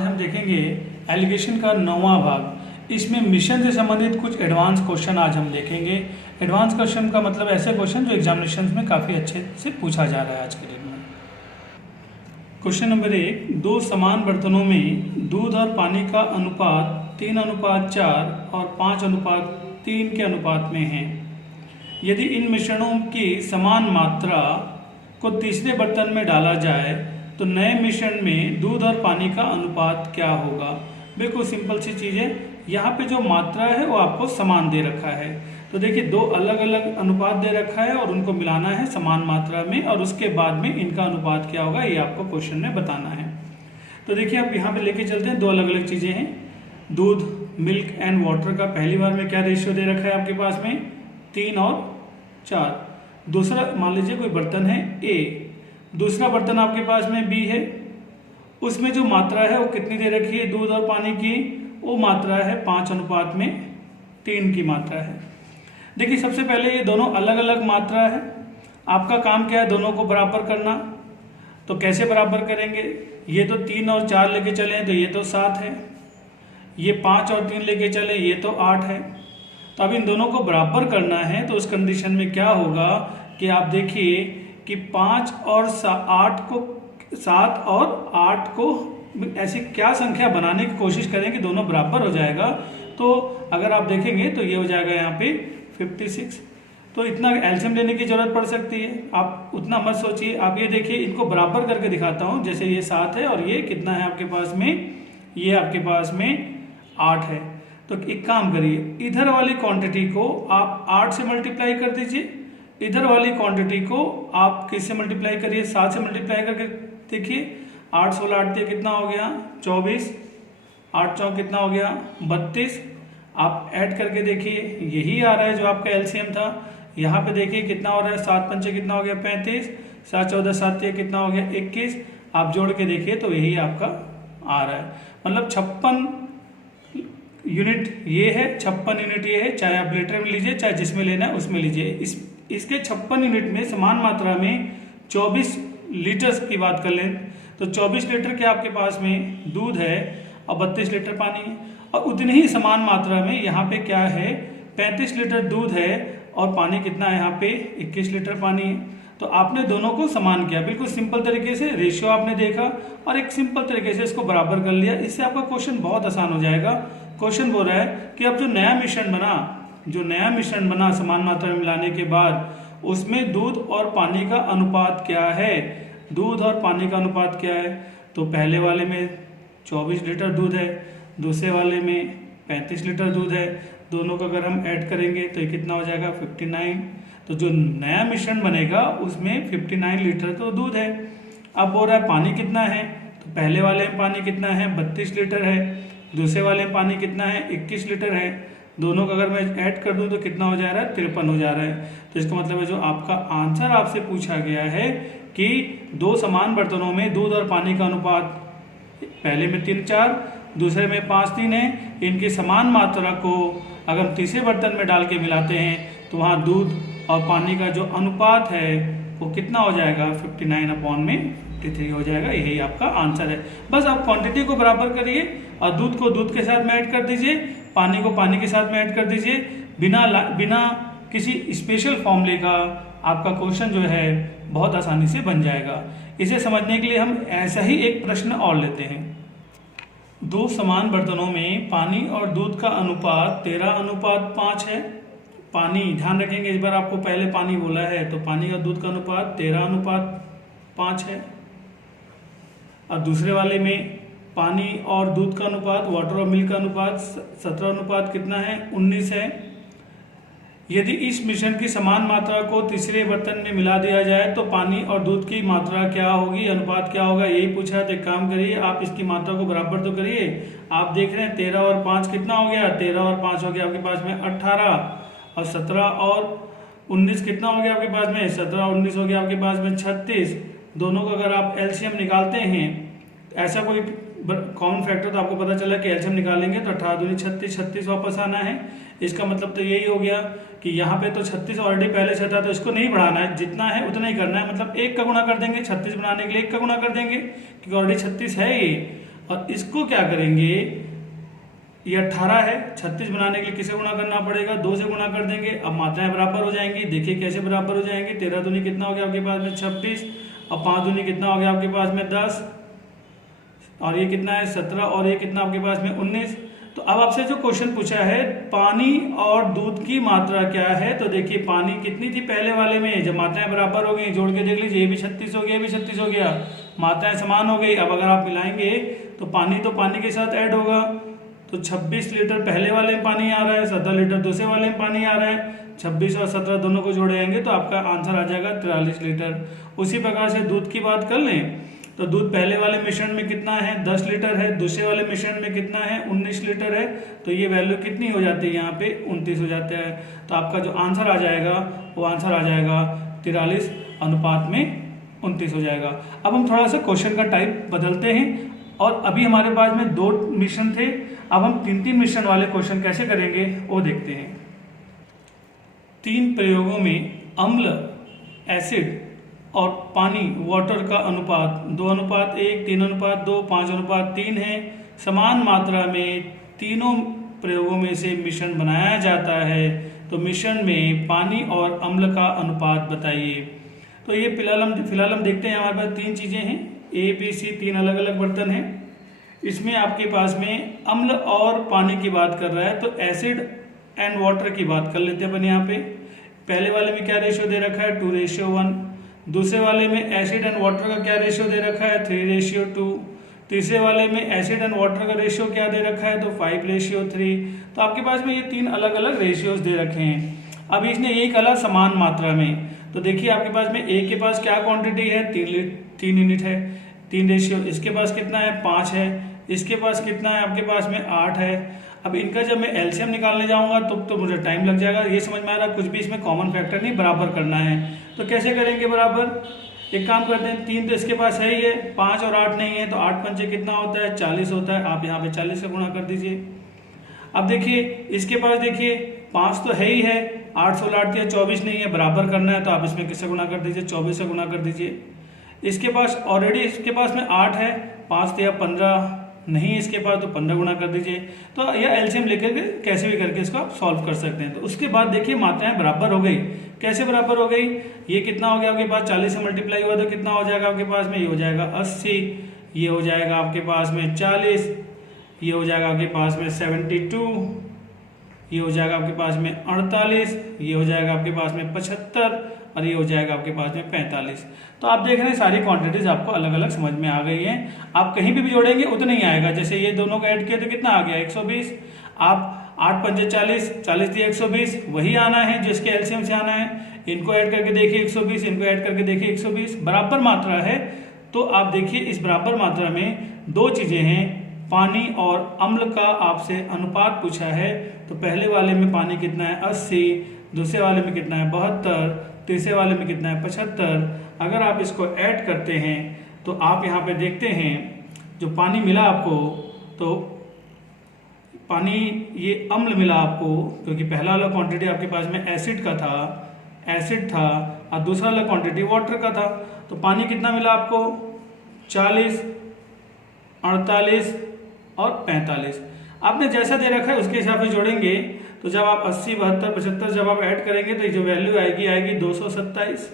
आज हम देखेंगे एलिगेशन का 9वां भाग। इसमें मिशन से संबंधित कुछ एडवांस क्वेश्चन आज हम देखेंगे। एडवांस क्वेश्चन का मतलब ऐसे क्वेश्चन जो एग्जामिनेशन में काफ़ी अच्छे से पूछा जा रहा है आज के दिन में। क्वेश्चन नंबर 1, दो समान बर्तनों में दूध और पानी का अनुपात 3:4 और 5:3 के अनुपात में है। यदि इन मिश्रणों की समान मात्रा को तीसरे बर्तन में डाला जाए तो नए मिश्रण में दूध और पानी का अनुपात क्या होगा। बिल्कुल सिंपल सी चीज़ है। यहाँ पे जो मात्रा है वो आपको समान दे रखा है, तो देखिए दो अलग अलग अनुपात दे रखा है और उनको मिलाना है समान मात्रा में, और उसके बाद में इनका अनुपात क्या होगा ये आपको क्वेश्चन में बताना है। तो देखिए आप यहाँ पे लेके चलते हैं, दो अलग अलग चीज़ें हैं। दूध, मिल्क एंड वाटर का पहली बार में क्या रेशियो दे रखा है आपके पास में 3 और 4। दूसरा मान लीजिए कोई बर्तन है A, दूसरा बर्तन आपके पास में B है, उसमें जो मात्रा है वो कितनी दे रखी है दूध और पानी की, वो मात्रा है 5:3 की मात्रा है। देखिए सबसे पहले ये दोनों अलग अलग मात्रा है, आपका काम क्या है दोनों को बराबर करना। तो कैसे बराबर करेंगे, ये तो 3 और 4 लेके चले तो ये तो 7 है, ये 5 और 3 लेके चले ये तो 8 है। तो अब इन दोनों को बराबर करना है, तो उस कंडीशन में क्या होगा कि आप देखिए कि 5 और 8 को 7 और 8 को ऐसी क्या संख्या बनाने की कोशिश करें कि दोनों बराबर हो जाएगा। तो अगर आप देखेंगे तो ये हो जाएगा यहाँ पे 56। तो इतना एलसीएम लेने की जरूरत पड़ सकती है, आप उतना मत सोचिए। आप ये देखिए इनको बराबर करके दिखाता हूँ। जैसे ये 7 है और ये कितना है आपके पास में, ये आपके पास में 8 है। तो एक काम करिए, इधर वाली क्वांटिटी को आप 8 से मल्टीप्लाई कर दीजिए, इधर वाली क्वांटिटी को आप किससे मल्टीप्लाई करिए, 7 से मल्टीप्लाई करके देखिए। 8 16 8 कितना हो गया 24, 8 4 कितना हो गया 32। आप ऐड करके देखिए यही आ रहा है जो आपका एलसीएम था। यहाँ पे देखिए कितना हो रहा है, 7 पंचे कितना हो गया 35, 7 14 7 कितना हो गया 21। आप जोड़ के देखिए तो यही आपका आ रहा है, मतलब 56 यूनिट ये है, 56 यूनिट ये है। चाहे आप लीटर में लीजिए चाहे जिसमें लेना है उसमें लीजिए। इसके 56 यूनिट में समान मात्रा में 24 लीटर की बात कर लें तो 24 लीटर के आपके पास में दूध है और 32 लीटर पानी है, और उतनी ही समान मात्रा में यहाँ पे क्या है 35 लीटर दूध है और पानी कितना है यहाँ पे 21 लीटर पानी है। तो आपने दोनों को समान किया, बिल्कुल सिंपल तरीके से रेशियो आपने देखा और एक सिंपल तरीके से इसको बराबर कर लिया। इससे आपका क्वेश्चन बहुत आसान हो जाएगा। क्वेश्चन बोल रहा है कि अब जो नया मिश्रण बना समान मात्रा में मिलाने के बाद उसमें दूध और पानी का अनुपात क्या है, दूध और पानी का अनुपात क्या है। तो पहले वाले में 24 लीटर दूध है, दूसरे वाले में 35 लीटर दूध है, दोनों का अगर हम ऐड करेंगे तो ये कितना हो जाएगा 59। तो जो नया मिश्रण बनेगा उसमें 59 लीटर तो दूध है। अब बोल रहा है पानी कितना है, तो पहले वाले में पानी कितना है 32 लीटर है, दूसरे वाले में पानी कितना है 21 लीटर है। दोनों का अगर मैं ऐड कर दूं तो कितना हो जा रहा है 53 हो जा रहा है। तो इसका मतलब है जो आपका आंसर आपसे पूछा गया है कि दो समान बर्तनों में दूध और पानी का अनुपात पहले में 3:4 दूसरे में 5:3 है, इनकी समान मात्रा को अगर तीसरे बर्तन में डाल के मिलाते हैं तो वहाँ दूध और पानी का जो अनुपात है वो कितना हो जाएगा 59/53 हो जाएगा। यही आपका आंसर है। बस आप क्वांटिटी को बराबर करिए और दूध को दूध के साथ में ऐड कर दीजिए, पानी को पानी के साथ में ऐड कर दीजिए। बिना किसी स्पेशल फॉर्मूले का आपका क्वेश्चन जो है बहुत आसानी से बन जाएगा। इसे समझने के लिए हम ऐसा ही एक प्रश्न और लेते हैं। दो समान बर्तनों में पानी और दूध का अनुपात 13:5 है। पानी, ध्यान रखेंगे इस बार आपको पहले पानी बोला है तो पानी और दूध का अनुपात 13:5 है, और दूसरे वाले में पानी और दूध का अनुपात, वाटर और मिल्क का अनुपात 17 कितना है 19 है। यदि इस मिश्रण की समान मात्रा को तीसरे बर्तन में मिला दिया जाए तो पानी और दूध की मात्रा क्या होगी, अनुपात क्या होगा, यही पूछा है। तो एक काम करिए, आप इसकी मात्रा को बराबर तो करिए। आप देख रहे हैं 13 और 5 कितना हो गया, 13 और 5 हो गया आपके पास में 18, और 17 और 19 कितना हो गया आपके पास में 17 और 19 हो गया आपके पास में 36। दोनों का अगर आप एलसीएम निकालते हैं, ऐसा कोई कॉमन फैक्टर तो आपको पता चला कि एलसीएम निकालेंगे तो 18 दूनी 36, 36 वापस आना है। इसका मतलब तो यही हो गया कि यहाँ पे तो 36 ऑलरेडी पहले से था तो इसको नहीं बढ़ाना है, जितना है उतना ही करना है। मतलब 1 का गुणा कर देंगे, 36 बनाने के लिए 1 का गुणा कर देंगे क्योंकि ऑलरेडी 36 है ये, और इसको क्या करेंगे, ये 18 है, 36 बनाने के लिए किसे गुणा करना पड़ेगा, 2 से गुणा कर देंगे। अब मात्राएं बराबर हो जाएंगी, देखिए कैसे बराबर हो जाएंगे। 13 दूनी कितना हो गया आपके पास में 26, और 5 दूनी कितना हो गया आपके पास में 10, और ये कितना है 17, और ये कितना आपके पास में 19। तो अब आपसे जो क्वेश्चन पूछा है पानी और दूध की मात्रा क्या है, तो देखिए पानी कितनी थी पहले वाले में, जब मात्राएं बराबर हो गई जोड़ के देख लीजिए, ये भी 36 हो गया, ये भी 36 हो गया, मात्राएं समान हो गई। अब अगर आप मिलाएंगे तो पानी के साथ ऐड होगा, तो 26 लीटर पहले वाले में पानी आ रहा है, 17 लीटर दूसरे वाले में पानी आ रहा है, 26 और 17 दोनों को जोड़ेंगे तो आपका आंसर आ जाएगा 43 लीटर। उसी प्रकार से दूध की बात कर लें तो दूध पहले वाले मिश्रण में कितना है 10 लीटर है, दूसरे वाले मिश्रण में कितना है 19 लीटर है, तो ये वैल्यू कितनी हो जाती है यहाँ पे 29 हो जाता है। तो आपका जो आंसर आ जाएगा वो आंसर आ जाएगा 43 अनुपात में 29 हो जाएगा। अब हम थोड़ा सा क्वेश्चन का टाइप बदलते हैं, और अभी हमारे पास में 2 मिश्रण थे, अब हम 3 मिश्रण वाले क्वेश्चन कैसे करेंगे वो देखते हैं। 3 प्रयोगों में अम्ल, एसिड और पानी वाटर का अनुपात 2:1, 3:2, 5:3 है। समान मात्रा में तीनों प्रयोगों में से मिश्रण बनाया जाता है, तो मिश्रण में पानी और अम्ल का अनुपात बताइए। तो ये फिलहाल हम देखते हैं हमारे पास 3 चीज़ें हैं, ए बी सी, 3 अलग अलग बर्तन हैं। इसमें आपके पास में अम्ल और पानी की बात कर रहा है, तो एसिड एंड वाटर की बात कर लेते हैं अपन यहाँ पे। पहले वाले में क्या रेशियो दे रखा है 2:1, दूसरे वाले में एसिड एंड वाटर का क्या रेशियो दे रखा है 3:2, तीसरे वाले में एसिड एंड वाटर का रेशियो क्या दे रखा है तो 5:3। तो आपके पास में ये 3 अलग अलग रेशियोज दे रखे हैं। अब इसने एक अलग समान मात्रा में, तो देखिए आपके पास में ए के पास क्या क्वांटिटी है 3 यूनिट है, 3 रेशियो, इसके पास कितना है 5 है, इसके पास कितना है आपके पास में 8 है। अब इनका जब मैं एलसीएम निकालने जाऊंगा तो मुझे टाइम लग जाएगा। ये समझ में आ रहा कुछ भी इसमें कॉमन फैक्टर नहीं, बराबर करना है। तो कैसे करेंगे बराबर, एक काम करते हैं, 3 तो इसके पास है ही है, 5 और 8 नहीं है, तो 8 पंचे कितना होता है 40 होता है। आप यहाँ पे 40 से गुणा कर दीजिए। अब देखिए इसके पास देखिए 5 तो है ही है, 8 16 8 24 नहीं है, बराबर करना है तो आप इसमें किससे गुणा कर दीजिए 24 से गुणा कर दीजिए। इसके पास ऑलरेडी इसके पास में 8 है, 5 तो 15 नहीं इसके पास, तो 15 गुणा कर दीजिए। तो यह एलसीएम लेकर के कैसे भी करके इसको आप सॉल्व कर सकते हैं। तो उसके बाद देखिए मात्राएं बराबर हो गई। कैसे बराबर हो गई, ये कितना हो गया आपके पास 40 से मल्टीप्लाई हुआ तो कितना हो जाएगा आपके पास में, ये हो जाएगा 80, ये हो जाएगा आपके पास में 40, ये हो जाएगा आपके पास में 72, ये हो जाएगा आपके पास में 48, ये हो जाएगा आपके पास में 75, और ये हो जाएगा आपके पास में 45। तो आप देख रहे हैं सारी क्वांटिटीज आपको अलग अलग समझ में आ गई हैं। आप कहीं भी जोड़ेंगे उतना ही आएगा। जैसे ये दोनों को ऐड किया तो कितना आ गया 120, आप 8 पंचे 40, 40 दिए 120, वही आना है जिसके एलसीएम से आना है। इनको ऐड करके देखिए 120, इनको ऐड करके देखिए 120, बराबर मात्रा है। तो आप देखिए इस बराबर मात्रा में 2 चीजें हैं, पानी और अम्ल का आपसे अनुपात पूछा है। तो पहले वाले में पानी कितना है 80, दूसरे वाले में कितना है 72, तीसरे वाले में कितना है 75। अगर आप इसको ऐड करते हैं तो आप यहाँ पे देखते हैं जो पानी मिला आपको, तो पानी ये अम्ल मिला आपको, क्योंकि पहला वाला क्वांटिटी आपके पास में एसिड का था, एसिड था, और दूसरा वाला क्वांटिटी वाटर का था। तो पानी कितना मिला आपको 40, 48 और 45। आपने जैसा दे रखा है उसके हिसाब से जोड़ेंगे। तो जब आप 80, 72, 75 जब आप ऐड करेंगे तो जो वैल्यू आएगी 227,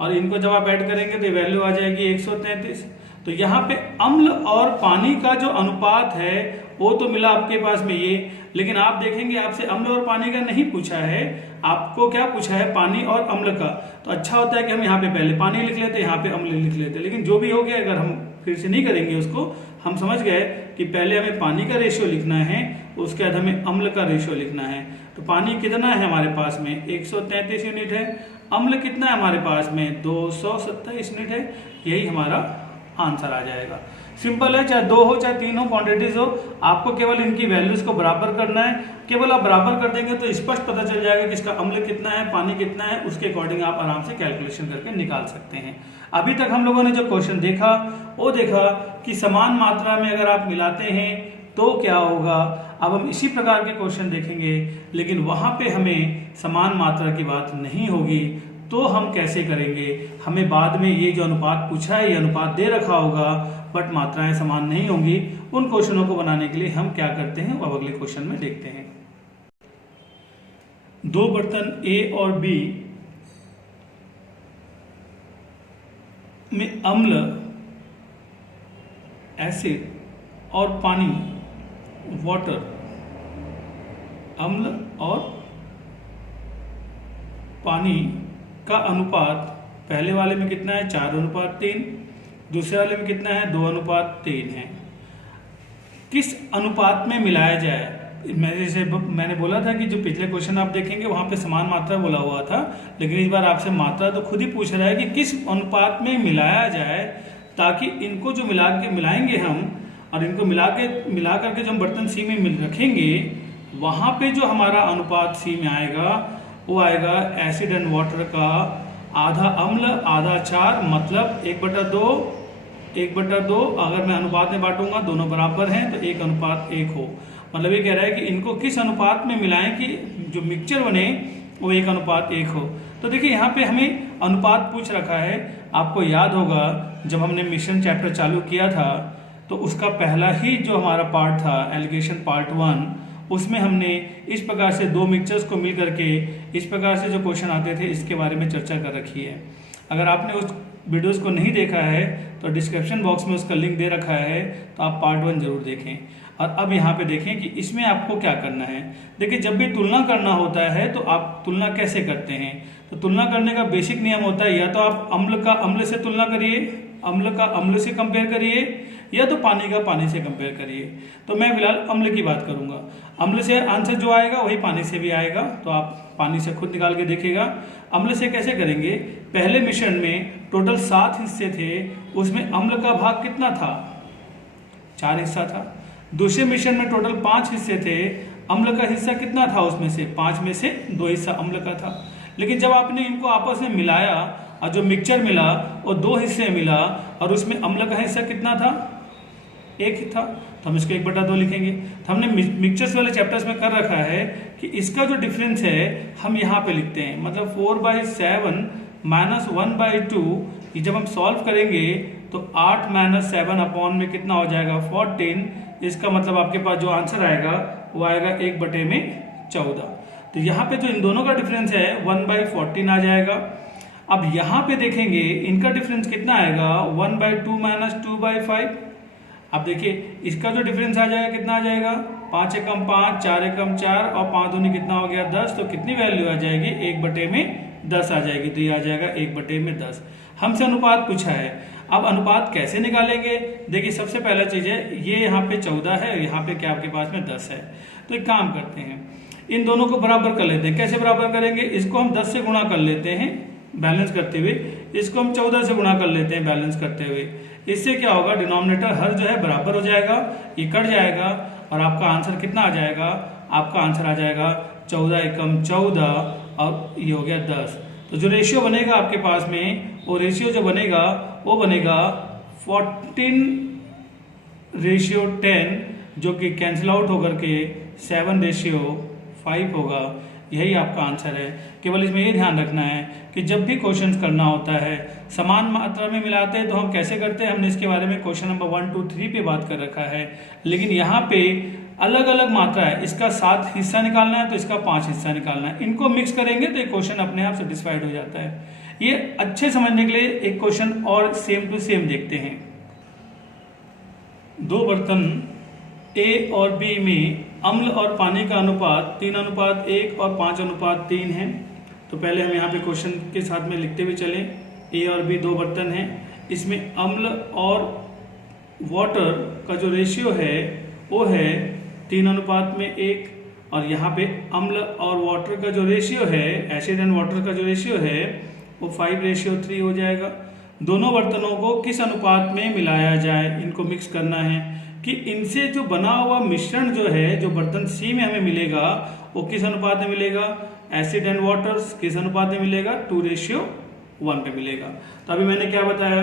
और इनको जब आप ऐड करेंगे तो वैल्यू आ जाएगी 133। तो यहाँ पे अम्ल और पानी का जो अनुपात है वो तो मिला आपके पास में ये, लेकिन आप देखेंगे आपसे अम्ल और पानी का नहीं पूछा है, आपको क्या पूछा है पानी और अम्ल का। तो अच्छा होता है कि हम यहाँ पे पहले पानी लिख लेते, यहाँ पे अम्ल लिख लेते। लेकिन जो भी हो गया, अगर हम फिर से नहीं करेंगे उसको, हम समझ गए कि पहले हमें पानी का रेशियो लिखना है, उसके बाद हमें अम्ल का रेशियो लिखना है। तो पानी कितना है हमारे पास में 133 यूनिट है, अम्ल कितना है हमारे पास में 227 यूनिट है। यही हमारा आंसर आ जाएगा। सिंपल है, चाहे 2 हो चाहे 3 हो, क्वांटिटीज हो, आपको केवल इनकी वैल्यूज को बराबर करना है। केवल आप बराबर कर देंगे तो स्पष्ट पता चल जाएगा कि इसका अम्ल कितना है, पानी कितना है, उसके अकॉर्डिंग आप आराम से कैलकुलेशन करके निकाल सकते हैं। अभी तक हम लोगों ने जो क्वेश्चन देखा वो देखा कि समान मात्रा में अगर आप मिलाते हैं तो क्या होगा। अब हम इसी प्रकार के क्वेश्चन देखेंगे, लेकिन वहां पे हमें समान मात्रा की बात नहीं होगी। तो हम कैसे करेंगे, हमें बाद में ये जो अनुपात पूछा है, ये अनुपात दे रखा होगा, बट मात्राएं समान नहीं होंगी। उन क्वेश्चनों को बनाने के लिए हम क्या करते हैं वो अब अगले क्वेश्चन में देखते हैं। दो बर्तन ए और बी में अम्ल, एसिड और पानी, वाटर, अम्ल और पानी का अनुपात पहले वाले में कितना है 4:3, दूसरे वाले में कितना है 2:3 है। किस अनुपात में मिलाया जाए? मैंने बोला था कि जो पिछले क्वेश्चन आप देखेंगे वहां पे समान मात्रा बोला हुआ था, लेकिन इस बार आपसे मात्रा तो खुद ही पूछ रहा है कि किस अनुपात में मिलाया जाए, ताकि इनको जो मिलाएंगे हम और इनको मिला करके जो हम बर्तन सी में रखेंगे वहां पे जो हमारा अनुपात सी में आएगा वो आएगा एसिड एंड वाटर का आधा अम्ल आधा क्षार, मतलब 1/2 अगर मैं अनुपात में बांटूंगा दोनों बराबर हैं तो 1:1 हो। मतलब ये कह रहा है कि इनको किस अनुपात में मिलाएं कि जो मिक्सचर बने वो 1:1 हो। तो देखिए यहाँ पे हमें अनुपात पूछ रखा है। आपको याद होगा जब हमने मिश्रण चैप्टर चालू किया था तो उसका पहला ही जो हमारा पार्ट था एलिगेशन पार्ट 1, उसमें हमने इस प्रकार से दो मिक्सचर्स को मिल करके इस प्रकार से जो क्वेश्चन आते थे इसके बारे में चर्चा कर रखी है। अगर आपने उस वीडियोस को नहीं देखा है तो डिस्क्रिप्शन बॉक्स में उसका लिंक दे रखा है, तो आप पार्ट 1 जरूर देखें। और अब यहाँ पे देखें कि इसमें आपको क्या करना है। देखिए जब भी तुलना करना होता है तो आप तुलना कैसे करते हैं? तो तुलना करने का बेसिक नियम होता है या तो आप अम्ल का अम्ल से तुलना करिए, अम्ल का अम्ल से कंपेयर करिए, या तो पानी का पानी से कंपेयर करिए। तो मैं फिलहाल अम्ल की बात करूंगा। अम्ल से आंसर जो आएगा वही पानी से भी आएगा, तो आप पानी से खुद निकाल के देखिएगा। अम्ल से कैसे करेंगे? पहले मिश्रण में टोटल 7 हिस्से थे, उसमें अम्ल का भाग कितना था? 4 हिस्सा था। दूसरे मिश्रण में टोटल 5 हिस्से थे, अम्ल का हिस्सा कितना था? उसमें से 5 में से 2 हिस्सा अम्ल का था। लेकिन जब आपने इनको आपस में मिलाया और जो मिक्सचर मिला वो 2 हिस्से मिला और उसमें अम्ल का हिस्सा कितना था? 1 ही था, तो हम इसको 1/2 लिखेंगे। तो हमने मिक्सचर्स वाले चैप्टर्स में कर रखा है कि इसका जो डिफरेंस है हम यहाँ पे लिखते हैं, मतलब 4/7 - 1/2। ये जब हम सॉल्व करेंगे तो 8 - 7 अपॉन में कितना हो जाएगा? 14। इसका मतलब आपके पास जो आंसर आएगा वो आएगा 1/14। तो यहाँ पे जो इन दोनों का डिफरेंस है 1/14 आ जाएगा। अब यहाँ पे देखेंगे इनका डिफरेंस कितना आएगा? 1/2 - 2/5। अब देखिए इसका जो डिफरेंस आ जाएगा कितना आ जाएगा? 5 एकम 5, 4 एकम 4 और 5 दूनी कितना हो गया? 10। तो कितनी वैल्यू आ जाएगी? 1/10 आ जाएगी। तो ये आ जाएगा 1/10। हमसे अनुपात पूछा है। अब अनुपात कैसे निकालेंगे? देखिए सबसे पहला चीज है ये यहाँ पे 14 है, यहाँ पे क्या आपके पास में 10 है। तो एक काम करते हैं, इन दोनों को बराबर कर लेते हैं। कैसे बराबर करेंगे? इसको हम 10 से गुणा कर लेते हैं बैलेंस करते हुए, इसको हम 14 से गुणा कर लेते हैं बैलेंस करते हुए। इससे क्या होगा? डिनोमिनेटर हर जो है बराबर हो जाएगा, ये कट जाएगा और आपका आंसर कितना आ जाएगा? आपका आंसर आ जाएगा 14 एकम 14 और ये हो गया 10। तो जो रेशियो बनेगा आपके पास में, वो रेशियो जो बनेगा वो बनेगा 14:10, जो कि कैंसिल आउट होकर के 7:5 होगा। यही आपका आंसर है। केवल इसमें ये ध्यान रखना है कि जब भी क्वेश्चन करना होता है समान मात्रा में मिलाते हैं तो हम कैसे करते हैं, हमने इसके बारे में क्वेश्चन नंबर 1, 2, 3 पे बात कर रखा है। लेकिन यहाँ पे अलग अलग मात्रा है, इसका 7 हिस्सा निकालना है तो इसका 5 हिस्सा निकालना है। इनको मिक्स करेंगे तो ये क्वेश्चन अपने आप सेटिस्फाइड हो जाता है। ये अच्छे समझने के लिए एक क्वेश्चन और सेम टू सेम देखते हैं। दो बर्तन ए और बी में अम्ल और पानी का अनुपात 3:1 और 5:3 है। तो पहले हम यहाँ पे क्वेश्चन के साथ में लिखते हुए चलें। ए और बी दो बर्तन हैं, इसमें अम्ल और वाटर का जो रेशियो है वो है 3:1 और यहाँ पे अम्ल और वाटर का जो रेशियो है, एसिड एंड वाटर का जो रेशियो है वो 5:3 हो जाएगा। दोनों बर्तनों को किस अनुपात में मिलाया जाए, इनको मिक्स करना है कि इनसे जो बना हुआ मिश्रण जो है, जो बर्तन सी में हमें मिलेगा वो किस अनुपात में मिलेगा? एसिड एंड वाटर किस अनुपात में मिलेगा? 2:1 पे मिलेगा। तो अभी मैंने क्या बताया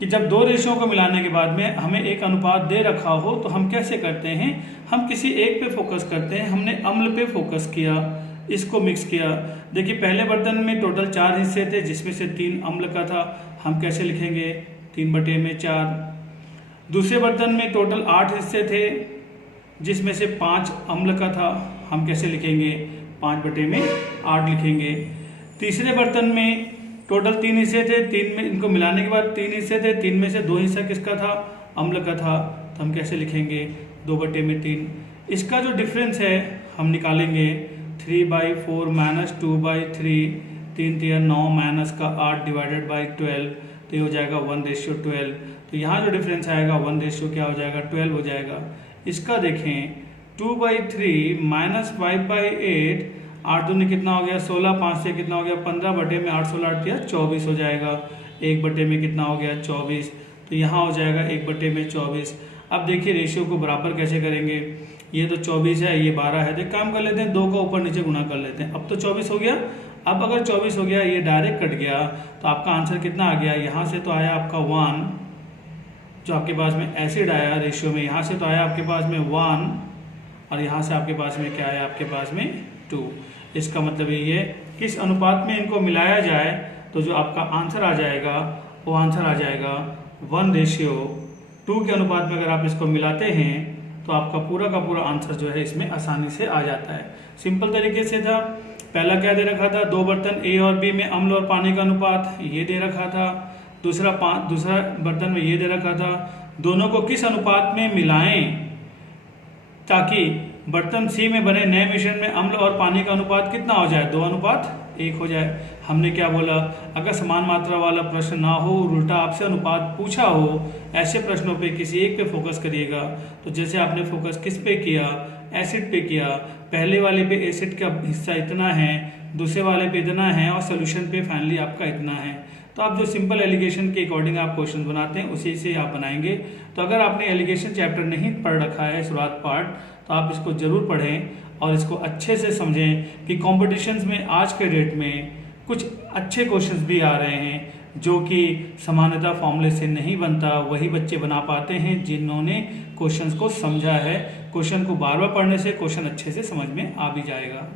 कि जब दो रेशियो को मिलाने के बाद में हमें एक अनुपात दे रखा हो तो हम कैसे करते हैं? हम किसी एक पे फोकस करते हैं। हमने अम्ल पे फोकस किया, इसको मिक्स किया। देखिए पहले बर्तन में टोटल 4 हिस्से थे जिसमें से 3 अम्ल का था। हम कैसे लिखेंगे? 3/4। दूसरे बर्तन में टोटल 8 हिस्से थे, जिसमें से 5 अम्ल का था। हम कैसे लिखेंगे? 5/8 लिखेंगे। तीसरे बर्तन में टोटल 3 हिस्से थे, 3 में इनको मिलाने के बाद 3 हिस्से थे, 3 में से 2 हिस्सा किसका था? अम्ल का था। तो हम कैसे लिखेंगे? 2/3। इसका जो डिफरेंस है हम निकालेंगे। 3/4 माइनस 2/3, 3 9 माइनस का 8 डिवाइडेड बाई 12, तो ये हो जाएगा 1:12। तो यहाँ जो डिफरेंस आएगा 1 क्या हो जाएगा? 12 हो जाएगा। इसका देखें 2/3 माइनस 5/8, 8 दूनी कितना हो गया? 16, 5 से कितना हो गया? 15/8, 16 24 हो जाएगा। 1/में कितना हो गया? 24। तो यहाँ हो जाएगा 1/24। अब देखिए रेशियो को बराबर कैसे करेंगे? ये तो 24 है, ये 12 है, तो एक काम कर लेते हैं, 2 का ऊपर नीचे गुना कर लेते हैं। अब तो 24 हो गया। अब अगर 24 हो गया, ये डायरेक्ट कट गया, तो आपका आंसर कितना आ गया? यहाँ से तो आया आपका 1, जो आपके पास में एसिड आया रेशियो में, यहाँ से तो आया आपके पास में 1, और यहाँ से आपके पास में क्या आया? आपके पास में 2। इसका मतलब ये है किस अनुपात में इनको मिलाया जाए, तो जो आपका आंसर आ जाएगा वो आंसर आ जाएगा 1:2 के अनुपात में। अगर आप इसको मिलाते हैं तो आपका पूरा का पूरा आंसर जो है इसमें आसानी से आ जाता है। सिंपल तरीके से था। पहला क्या दे रखा था? 2 बर्तन ए और बी में अम्ल और पानी का अनुपात, ये दे रखा था। दूसरा बर्तन में ये दे रखा था। दोनों को किस अनुपात में मिलाएं ताकि बर्तन सी में बने नए मिश्रण में अम्ल और पानी का अनुपात कितना हो जाए? 2:1 हो जाए। हमने क्या बोला? अगर समान मात्रा वाला प्रश्न ना हो, उल्टा आपसे अनुपात पूछा हो, ऐसे प्रश्नों पे किसी एक पे फोकस करिएगा। तो जैसे आपने फोकस किस पे किया? एसिड पे किया। पहले वाले पे एसिड का हिस्सा इतना है, दूसरे वाले पे इतना है, और सोल्यूशन पे फाइनली आपका इतना है। तो आप जो सिंपल एलिगेशन के अकॉर्डिंग आप क्वेश्चन बनाते हैं उसी से आप बनाएंगे। तो अगर आपने एलिगेशन चैप्टर नहीं पढ़ रखा है, शुरुआत पार्ट, तो आप इसको जरूर पढ़ें और इसको अच्छे से समझें कि कॉम्पिटिशन्स में आज के डेट में कुछ अच्छे क्वेश्चंस भी आ रहे हैं जो कि सामान्यतः फॉर्मूले से नहीं बनता, वही बच्चे बना पाते हैं जिन्होंने क्वेश्चंस को समझा है। क्वेश्चन को बार बार पढ़ने से क्वेश्चन अच्छे से समझ में आ भी जाएगा।